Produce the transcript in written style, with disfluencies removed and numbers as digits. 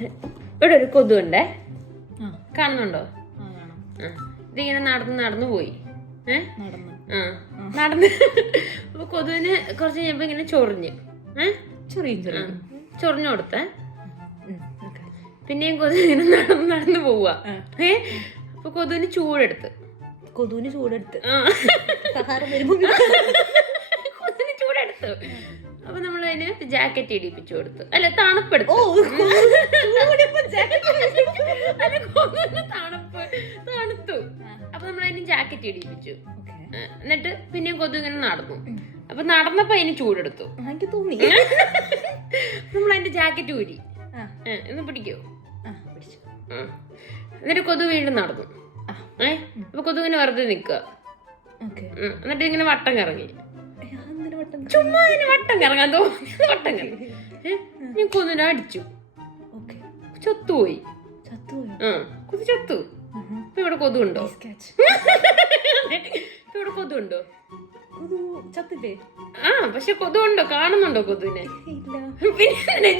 ഇവിടെ ഒരു കൊതുണ്ടേ, കാണുന്നുണ്ടോ? ഇതിങ്ങനെ നടന്നു പോയി. നടന്ന് അപ്പൊ കൊതുവിന് കുറച്ച് കഴിയുമ്പോ ഇങ്ങനെ ചൊറിഞ്ഞു കൊടുത്തേ. പിന്നെയും കൊതു ഇങ്ങനെ നടന്നു പോവുക. അപ്പൊ കൊതുവിന് ചൂടെടുത്ത് കൊതുവിന് ചൂടെടുത്തു. അപ്പൊ നമ്മൾ അതിന് ജാക്കറ്റ് ഇടിപ്പിച്ചു കൊടുത്തു. അല്ല, തണുപ്പെടുത്തു. തണുത്തു. അപ്പൊ നമ്മൾ അതിന് ജാക്കറ്റ് ഇടിപ്പിച്ചു. എന്നിട്ട് പിന്നെയും കൊതു ഇങ്ങനെ നടന്നു. അപ്പൊ നടന്നപ്പോ അതിന് ചൂടെടുത്തു. എനിക്ക് തോന്നി നമ്മൾ അതിന്റെ ജാക്കറ്റ് ഊരി എന്ന് പിടിക്കോ. എന്നിട്ട് കൊതു വീണ്ടും നടന്നു. അപ്പൊ കൊതു ഇങ്ങനെ വെറുതെ നിക്കുക. എന്നിട്ട് ഇങ്ങനെ വട്ടം കറങ്ങി. ചുമ്മാ ഇതിന് വട്ടം കറങ്ങാൻ തോന്നി. വട്ടം കറങ്ങി. ഞാൻ കൊതുവിനെ അടിച്ചു. ചത്തുപോയി. കൊതു ചത്തു. ഇപ്പൊ ഇവിടെ കൊതുണ്ടോ? ഇവിടെ കൊതുണ്ടോ? പക്ഷെ കൊതുണ്ടോ? കാണുന്നുണ്ടോ കൊതുവിനെ? പിന്നെ